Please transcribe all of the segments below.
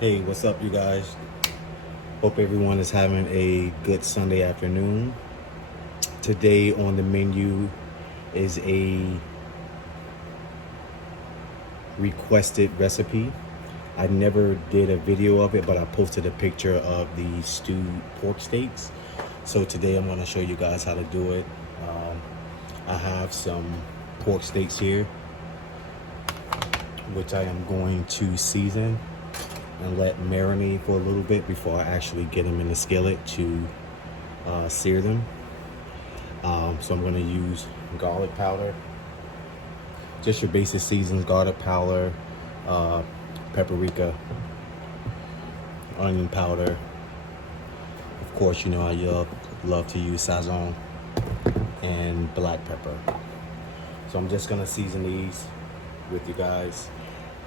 Hey, what's up, you guys? Hope everyone is having a good Sunday afternoon. Today on the menu is a requested recipe. I never did a video of it, but I posted a picture of the stewed pork steaks. So today I'm going to show you guys how to do it. I have some pork steaks here, which I am going to season and let marinate for a little bit before I actually get them in the skillet to sear them. So I'm going to use garlic powder, just your basic seasons, garlic powder, paprika, onion powder. Of course, you know I love to use Sazon and black pepper. So I'm just going to season these with you guys,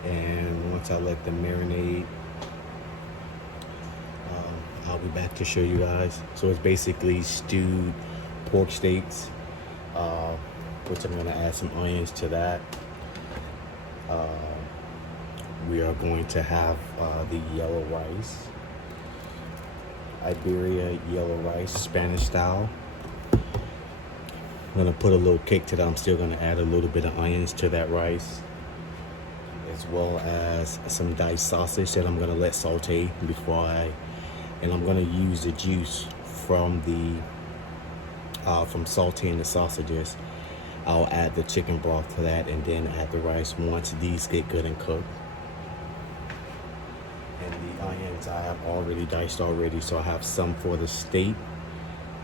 and once I let them marinate, I'll be back to show you guys. So it's basically stewed pork steaks, which I'm gonna add some onions to that. We are going to have the yellow rice, Iberia yellow rice, Spanish style. I'm gonna put a little kick to that. I'm still gonna add a little bit of onions to that rice, as well as some diced sausage that I'm gonna let saute and I'm gonna use the juice from from sauteing the sausages. I'll add the chicken broth to that and then add the rice once these get good and cooked. And the onions I have already diced already, so I have some for the steak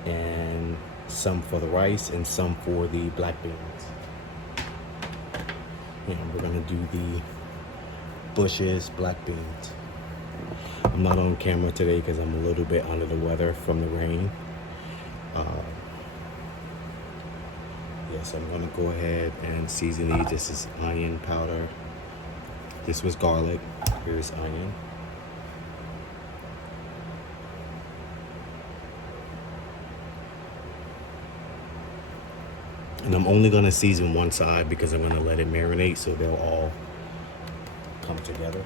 and some for the rice and some for the black beans. And we're gonna do the Bush's black beans. I'm not on camera today because I'm a little bit under the weather from the rain. Yes, I'm gonna go ahead and season these. This is onion powder. This was garlic. Here's onion. And I'm only gonna season one side because I'm gonna let it marinate so they'll all come together.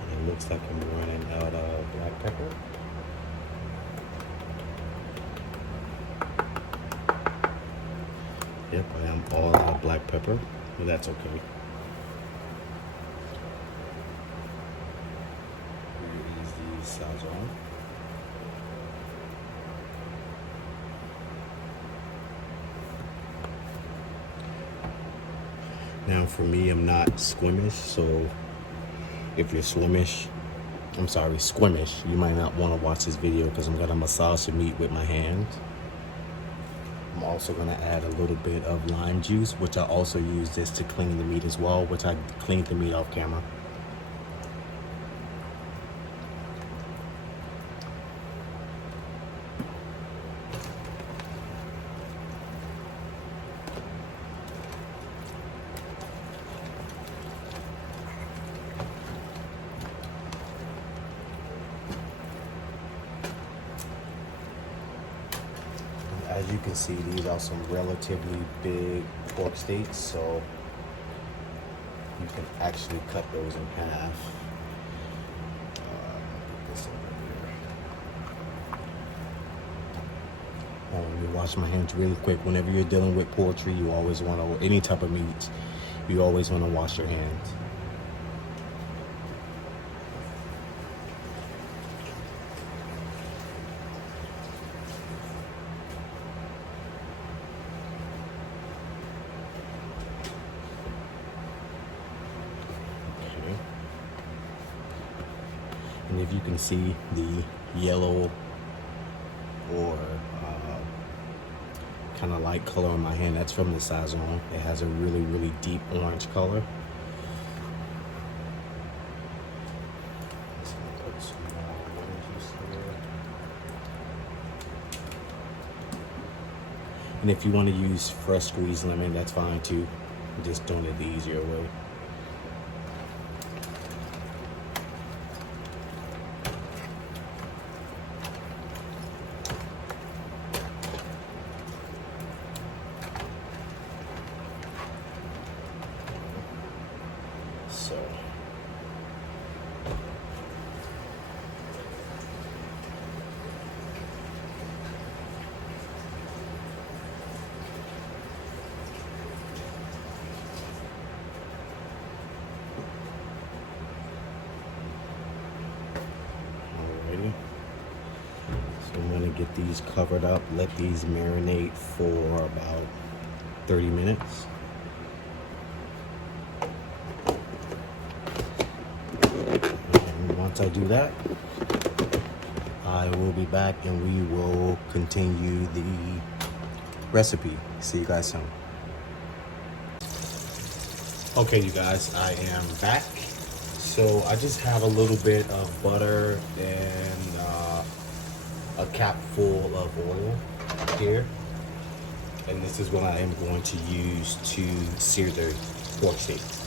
And it looks like I'm running out of black pepper. Yep, I am all out of black pepper, but that's okay. Here is the Sazon. Now for me, I'm not squeamish, so if you're squeamish, you might not want to watch this video because I'm gonna massage the meat with my hands. I'm also gonna add a little bit of lime juice, which I also use this to clean the meat as well, which I cleaned the meat off camera. As you can see, these are some relatively big pork steaks, so you can actually cut those in half. Put this over here. Let me wash my hands really quick. Whenever you're dealing with poultry, you always want to, any type of meat, you always want to wash your hands. And if you can see the yellow or kind of light color on my hand, that's from the Sazon. It has a really, really deep orange color. Put some lemon juice here. And if you want to use fresh squeezed lemon, that's fine too. I'm just doing it the easier way. So alrighty. So I'm gonna get these covered up, let these marinate for about 30 minutes. And once I do that, I will be back and we will continue the recipe. See you guys soon. Okay, you guys, I am back. So I just have a little bit of butter and a cap full of oil here. And this is what I am going to use to sear the pork steaks.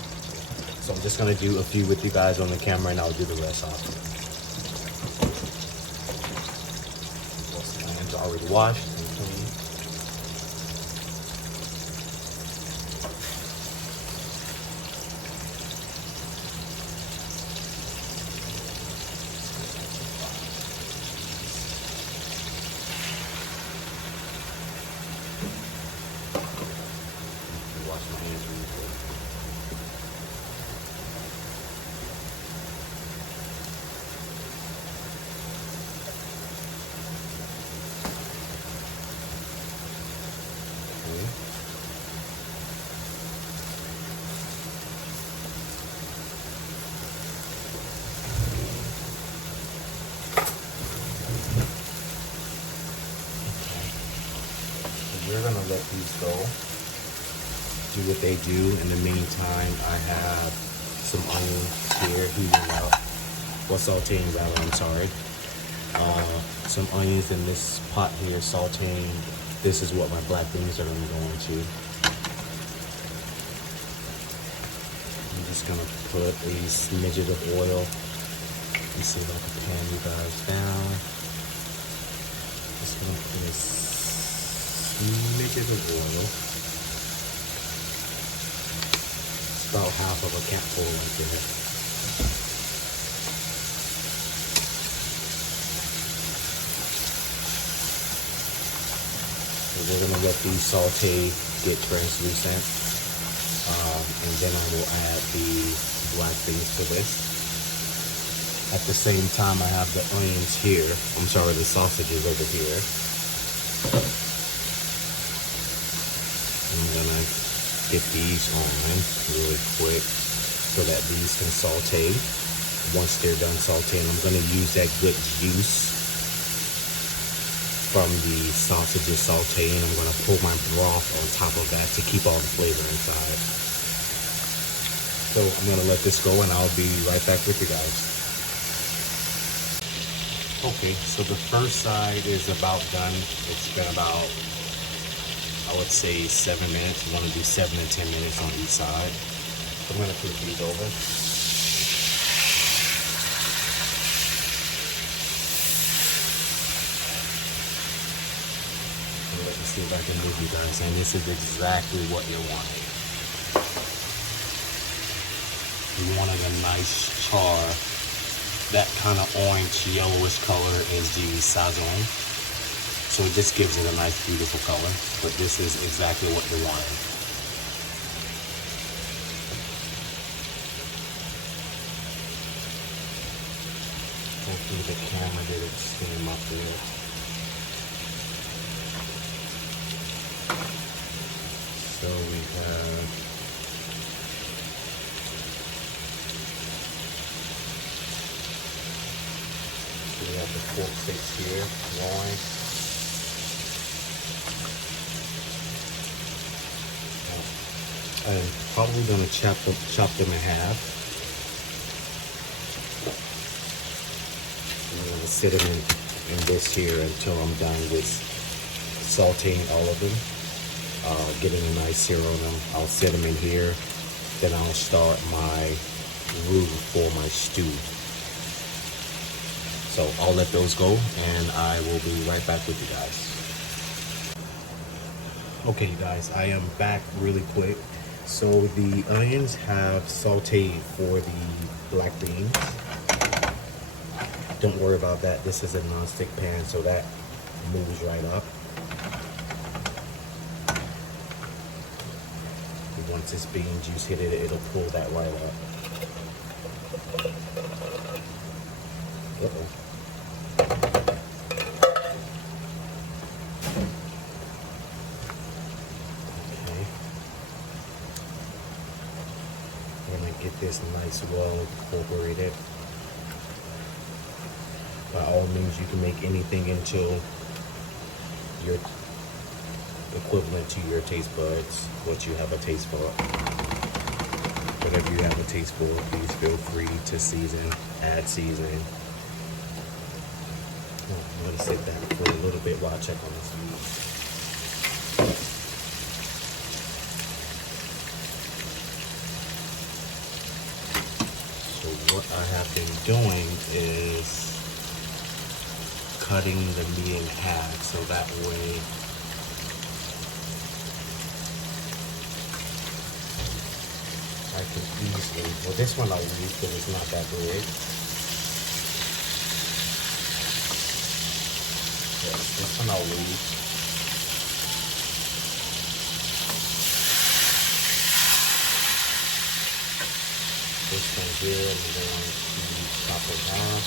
So I'm just gonna do a few with you guys on the camera and I'll do the rest off. My hands are already washed and clean. Wash my hands really quick. We're gonna let these go, do what they do. In the meantime, I have some onions here heating up, well, sauteing rather, I'm sorry. Some onions in this pot here sauteing. This is what my black beans are gonna go into. I'm just gonna put a smidget of oil. Let me see if I can pan you guys down. Just gonna put a smidget of oil. It's about half of a capful right there. So we're gonna let these saute, get translucent, and then I will add the black beans to this. At the same time, I have the onions here. I'm sorry, the sausages over here. I'm gonna get these on really quick so that these can saute. Once they're done sauteing, I'm gonna use that good juice from the sausages sauteing. I'm gonna pour my broth on top of that to keep all the flavor inside. So I'm gonna let this go and I'll be right back with you guys. Okay, so the first side is about done. It's been about, I would say, 7 minutes. I'm gonna do 7 to 10 minutes on each side. I'm gonna flip these over. Let me see if I can move you guys. And this is exactly what you're wanting. You wanted a nice char. That kind of orange yellowish color is the sazon. So it just gives it a nice beautiful color. But this is exactly what you're wanting. Hopefully the camera didn't steam up there. So we have the pork steaks here, loin. I'm probably gonna chop them in half. I'm gonna sit them in this here until I'm done with sauteing all of them. Getting a nice sear on them. I'll sit them in here. Then I'll start my roux for my stew. So I'll let those go and I will be right back with you guys. Okay, you guys, I am back really quick. So the onions have sauteed for the black beans. Don't worry about that. This is a non-stick pan, so that moves right up. Once this bean juice hit it, it'll pull that right up. Uh-oh. Okay. I'm gonna get this nice, well incorporated. By all means, you can make anything into your equivalent to your taste buds, what you have a taste for. Whatever you have a taste for, please feel free to season, add seasoning. I'm gonna sit back for a little bit while I check on this meat. So what I have been doing is cutting the meat in half so that way I can easily, well, this one I'll use because it's not that big. Yes, this one I'll leave. This one here, I'm going to chop it down.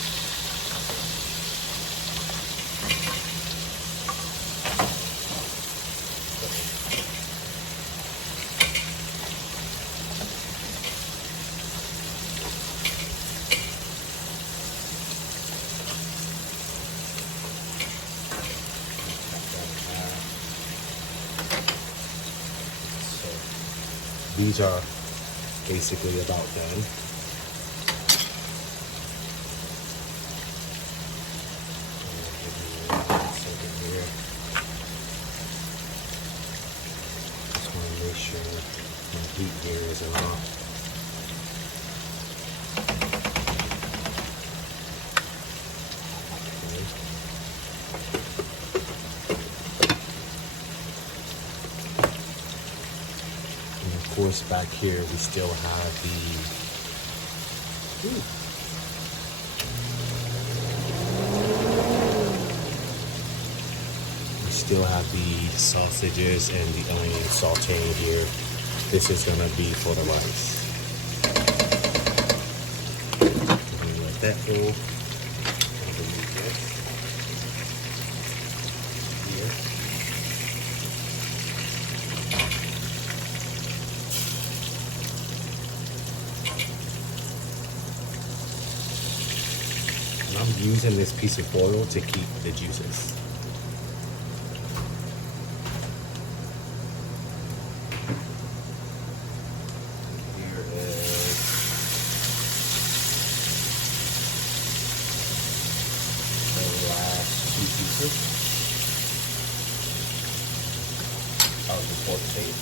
These are basically about done. Just want to make sure my heat here isn't off. Of course, back here we still have the sausages and the onion sauteing here. This is gonna be for the rice. I'm gonna let that go. Underneath this here. I'm using this piece of foil to keep the juices. Here is the last two pieces of the pork steak.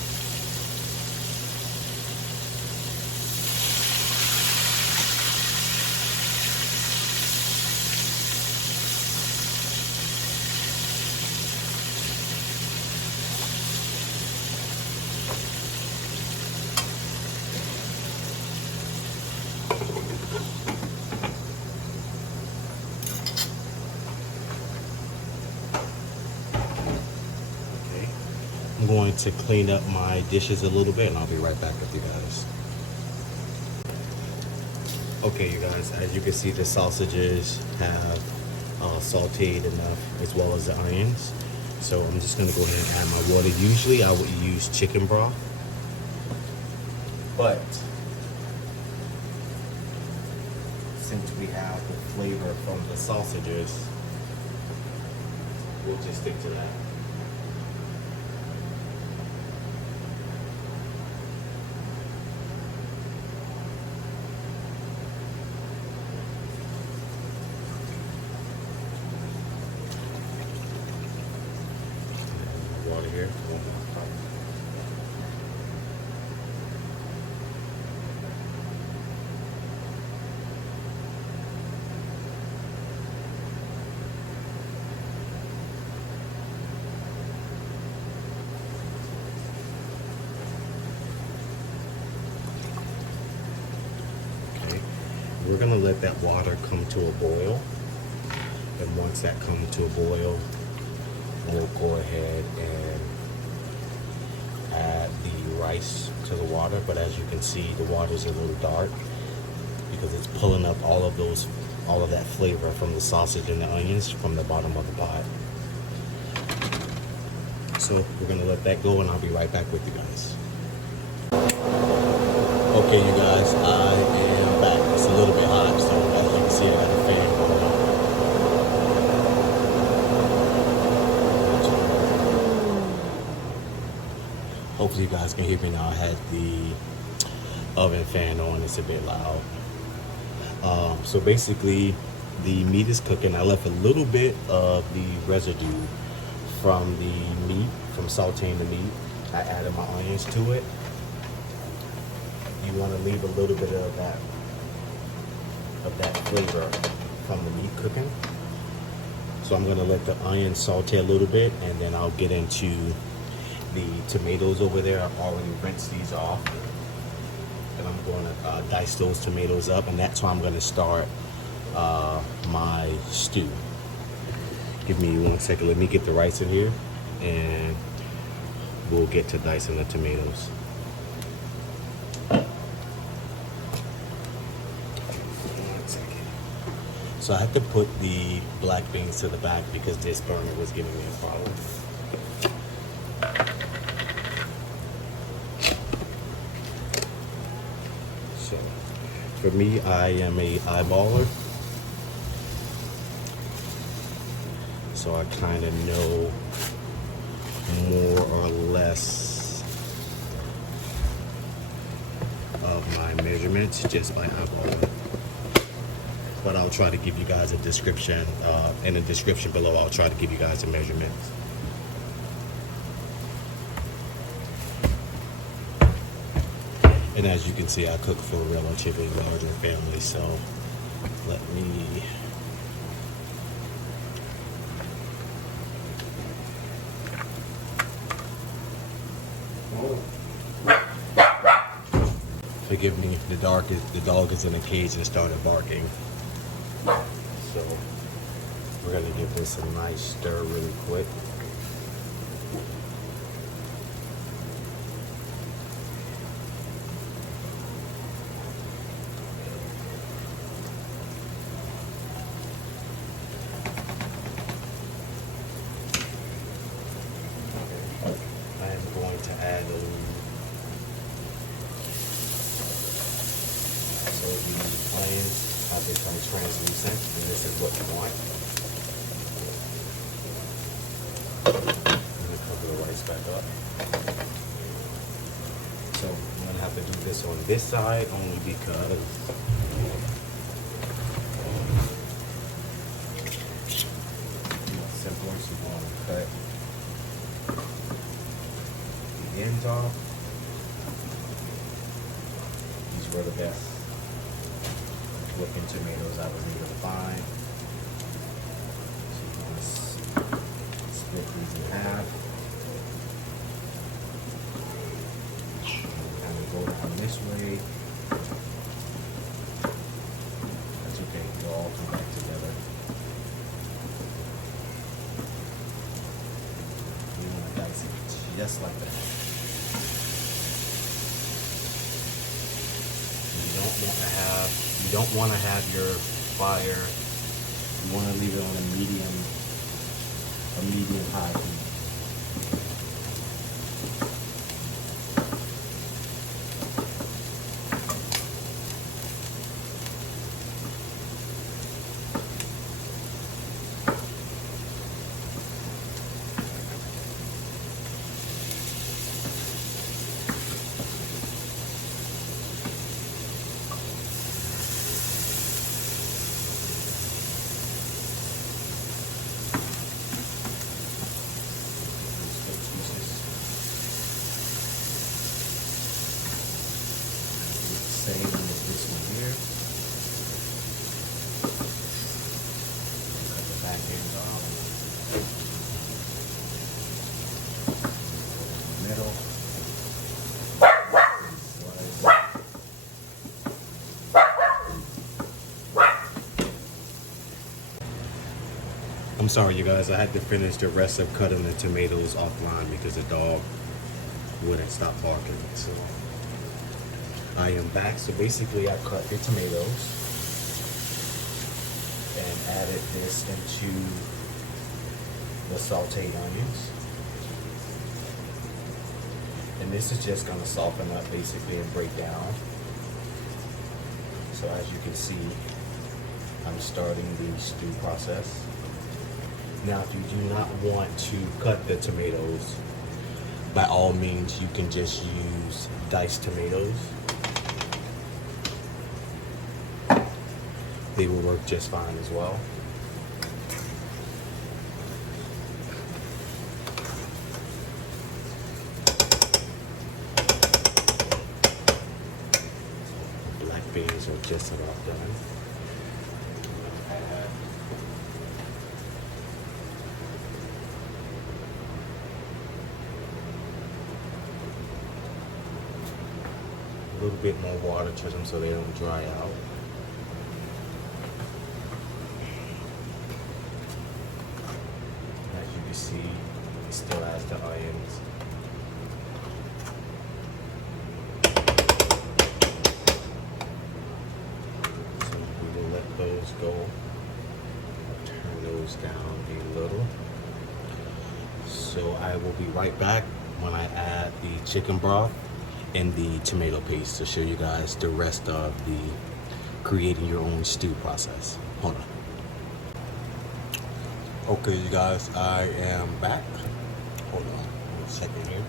I'm going to clean up my dishes a little bit and I'll be right back with you guys. Okay, you guys, as you can see, the sausages have sauteed enough as well as the onions. So I'm just going to go ahead and add my water. Usually I would use chicken broth, but since we have the flavor from the sausages, we'll just stick to that. Water here. we're gonna let that water come to a boil. And once that comes to a boil, we'll go ahead and add the rice to the water. But as you can see, the water's a little dark because it's pulling up all of that flavor from the sausage and the onions from the bottom of the pot. So we're gonna let that go and I'll be right back with you guys. Okay, you guys, I am back. It's a little bit hot, so as you can see, I got the fan going on. Hopefully you guys can hear me now. I had the oven fan on. It's a bit loud. So basically, the meat is cooking. I left a little bit of the residue from the meat, from sauteing the meat. I added my onions to it. You want to leave a little bit of that flavor from the meat cooking. So I'm going to let the onions saute a little bit, and then I'll get into the tomatoes over there. I've already rinsed these off, and I'm going to dice those tomatoes up, and that's how I'm going to start my stew. Give me 1 second. Let me get the rice in here, and we'll get to dicing the tomatoes. So I had to put the black beans to the back because this burner was giving me a problem. So for me, I am a eyeballer. So I kind of know more or less of my measurements just by eyeballing. But I'll try to give you guys a description. In the description below, I'll try to give you guys a measurement. And as you can see, I cook for a relatively larger family, so let me forgive me, the dog is in a cage and started barking. So we're gonna give this a nice stir really quick. I am going to add so the onions have become translucent, and this is what you want. I'm going to cover the rice back up. So I'm going to have to do this on this side only because it's simpler. So you want to cut the ends off. These were the best looking tomatoes I was able to find. So you want to split these in half. Kind of go down this way. That's okay, they'll all come back together. You want to dice it just like that. You don't want to have your fire. You want to leave it on a medium high heat. Same with this one here. Cut the back ends off. Middle. Slice. I'm sorry, you guys. I had to finish the rest of cutting the tomatoes offline because the dog wouldn't stop barking. So I am back. So basically, I cut the tomatoes and added this into the sauteed onions. And this is just going to soften up basically and break down. So as you can see, I'm starting the stew process. Now, if you do not want to cut the tomatoes, by all means, you can just use diced tomatoes. They will work just fine as well. Black beans are just about done. A little bit more water to them so they don't dry out. As you can see, it still has the onions. So we will let those go. Turn those down a little. So I will be right back when I add the chicken broth and the tomato paste to show you guys the rest of the creating your own stew process. Hold on. Okay, you guys, I am back. Hold on 1 second here.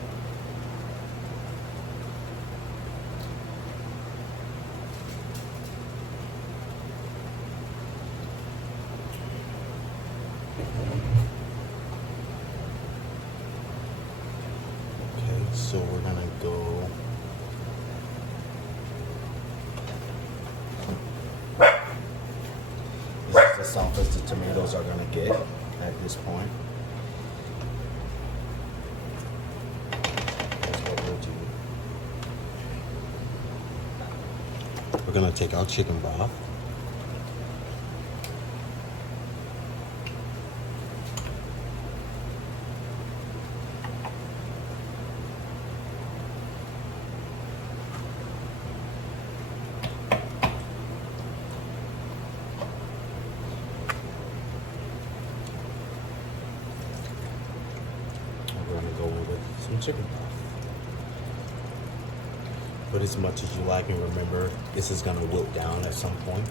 Okay, so we're gonna go. This is as soft as the tomatoes are gonna get at this point. That's what we'll do. We're gonna take our chicken broth. We're gonna go with some chicken broth. Put as much as you like, and remember, this is gonna wilt down at some point.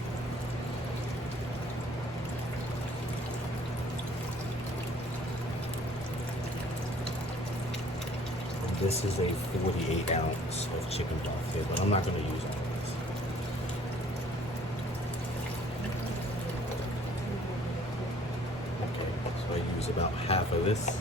And this is a 48 ounce of chicken broth here, but I'm not gonna use all of this. Okay, so I use about half of this.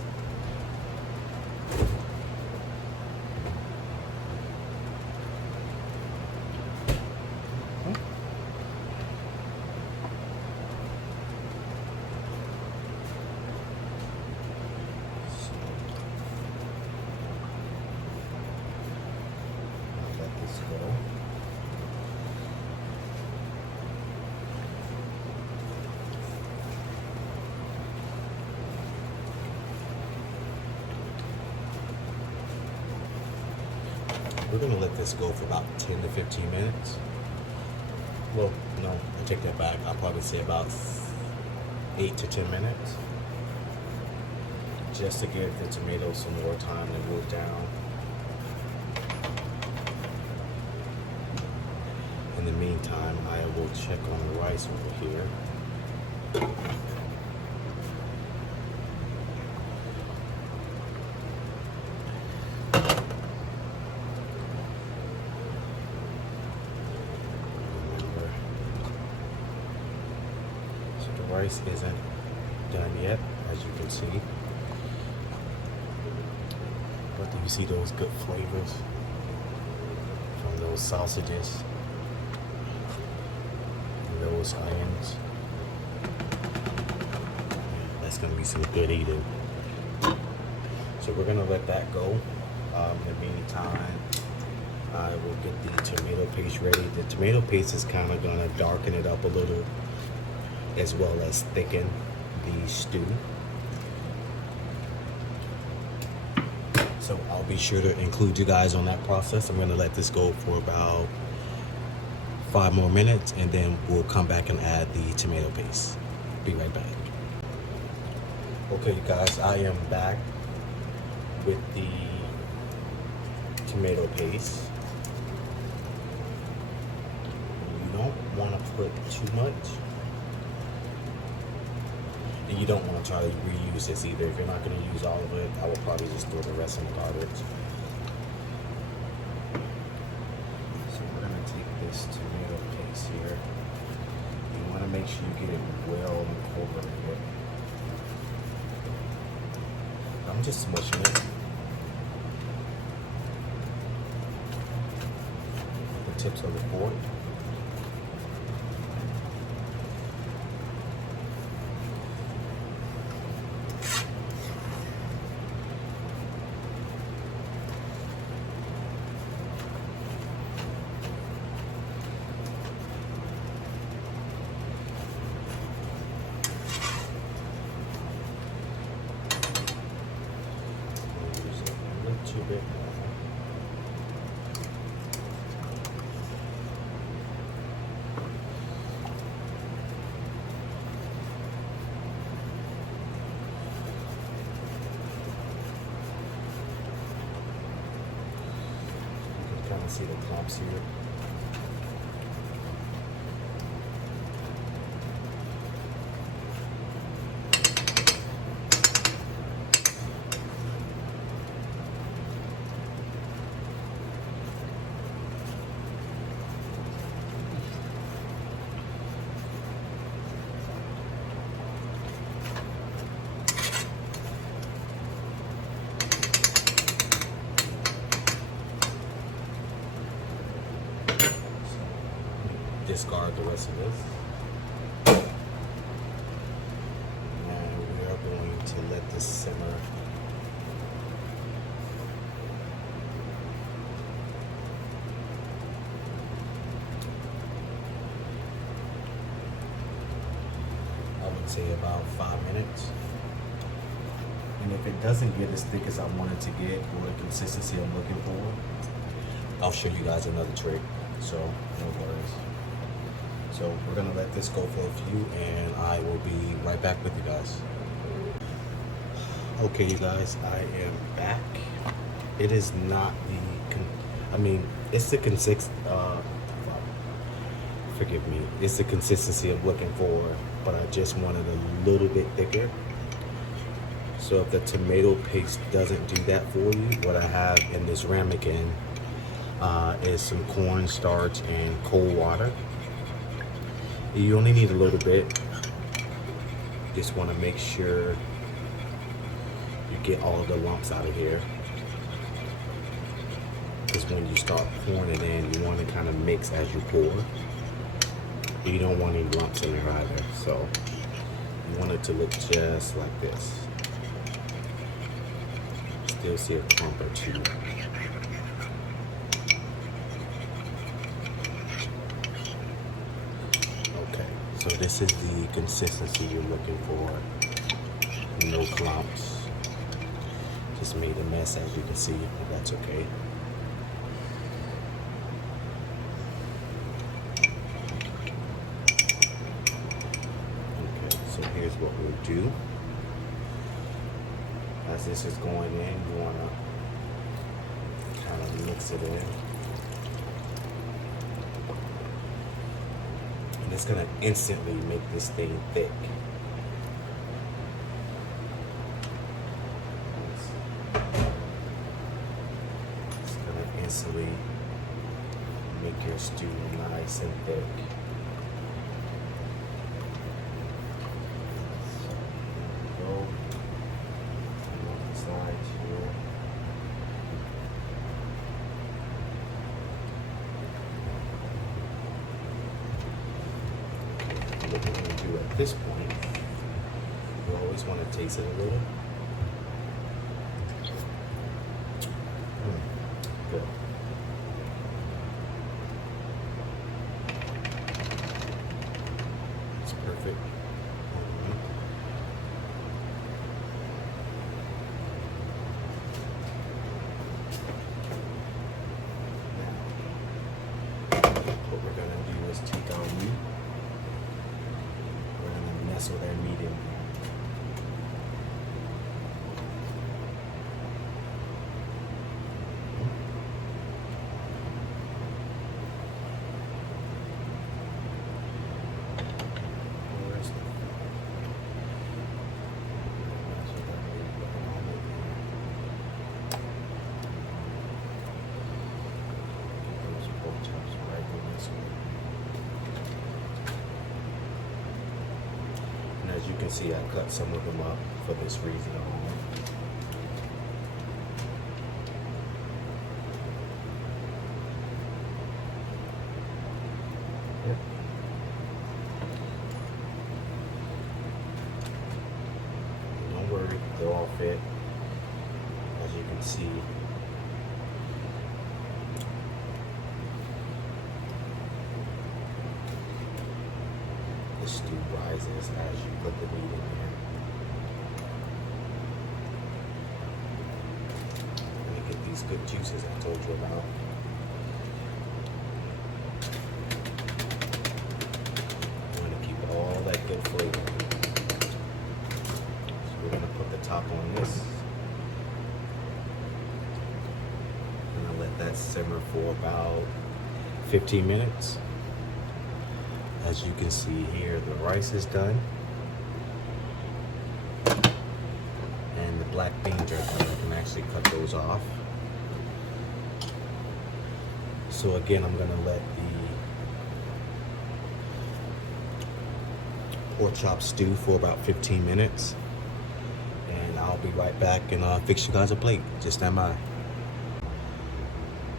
Let this go. We're gonna let this go for about 10 to 15 minutes. Well, no, I take that back. I'll probably say about 8 to 10 minutes. Just to give the tomatoes some more time to wilt down. In the meantime, I will check on the rice over here. So the rice isn't done yet, as you can see. But do you see those good flavors from those sausages? Those onions. That's gonna be some good eating. So we're gonna let that go. In the meantime, I will get the tomato paste ready. The tomato paste is kind of gonna darken it up a little, as well as thicken the stew. So I'll be sure to include you guys on that process. I'm gonna let this go for about 5 more minutes, and then we'll come back and add the tomato paste. Be right back. Okay, you guys, I am back with the tomato paste. You don't want to put too much, and you don't want to try to reuse this either. If you're not going to use all of it, I will probably just throw the rest in the garbage. So we're going to take this tomato paste here. You want to make sure you get it well incorporated. I'm just smushing it. The tips of the fork. Too big. You can kind of see the clumps here. Discard the rest of this. And we are going to let this simmer. I would say about 5 minutes. And if it doesn't get as thick as I want it to get, or the consistency I'm looking for, I'll show you guys another trick. So no worries. So we're gonna let this go for a few, and I will be right back with you guys. Okay, you guys, I am back. It is not it's the forgive me. It's the consistency I'm looking for, but I just wanted a little bit thicker. So if the tomato paste doesn't do that for you, what I have in this ramekin is some cornstarch and cold water. You only need a little bit. Just want to make sure you get all of the lumps out of here. Because when you start pouring it in, you want to kind of mix as you pour. You don't want any lumps in there either. So you want it to look just like this. Still see a clump or two. So this is the consistency you're looking for. No clumps. Just made a mess, as you can see, but that's okay. Okay, so here's what we'll do. As this is going in, you want to kind of mix it in. And it's going to instantly make this thing thick. It's going to instantly make your stew nice and thick. So there we go. On the sides here. What we're going to do at this point, you always want to taste it a little. Good. It's perfect. just take our meat. We're gonna nestle that meat in. And as you can see, I cut some of them up for this reason only. Don't worry, they'll all fit. As you can see, the stew rises as you put the meat in there. And you get these good juices I told you about. You want to keep all that good flavor. So we're going to put the top on this. I'm going to let that simmer for about 15 minutes. As you can see here, the rice is done. And the black beans are done. I can actually cut those off. So again, I'm gonna let the pork chop stew for about 15 minutes. And I'll be right back and fix you guys a plate. Just stand by.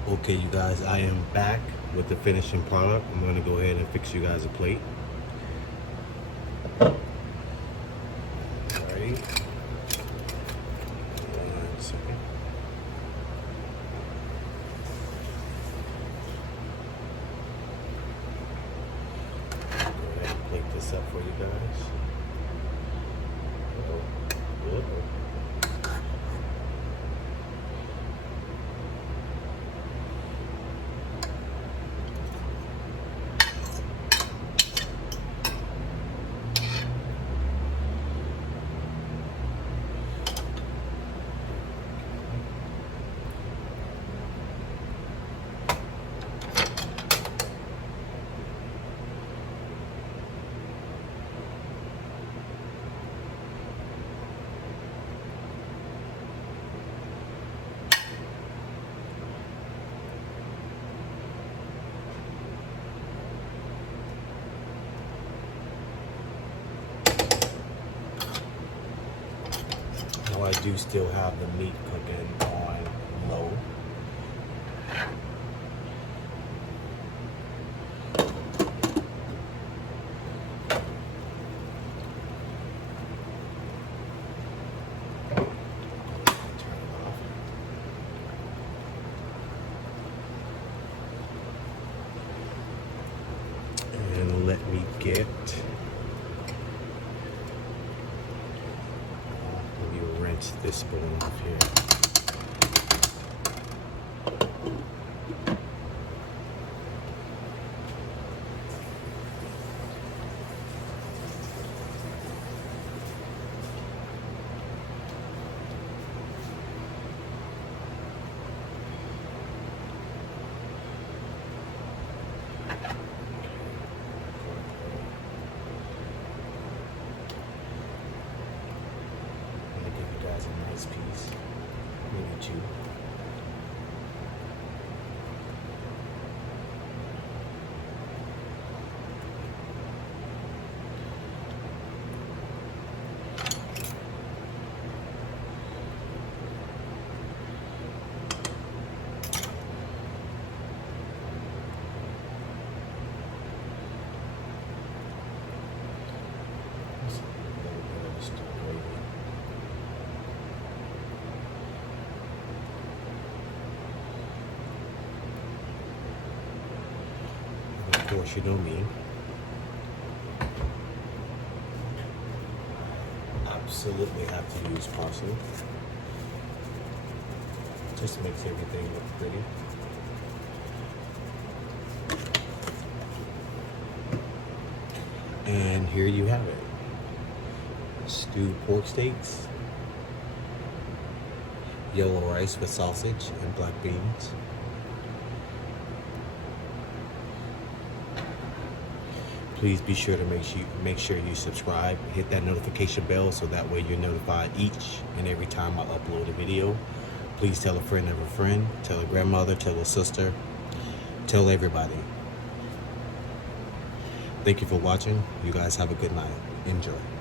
Okay, you guys, I am back with the finishing product. I'm going to go ahead and fix you guys a plate. Alrighty. 1 second. Go ahead and plate this up for you guys. Good. I do still have the meat cooking on low. Turn it off. And let me get this spoon off here. A nice piece, maybe 2. Of course, you know me. I absolutely have to use parsley. Just makes everything look pretty. And here you have it. Stewed pork steaks, yellow rice with sausage and black beans. Please be sure to make sure you subscribe, hit that notification bell so that way you're notified each and every time I upload a video. Please tell a friend of a friend, tell a grandmother, tell a sister, tell everybody. Thank you for watching. You guys have a good night. Enjoy.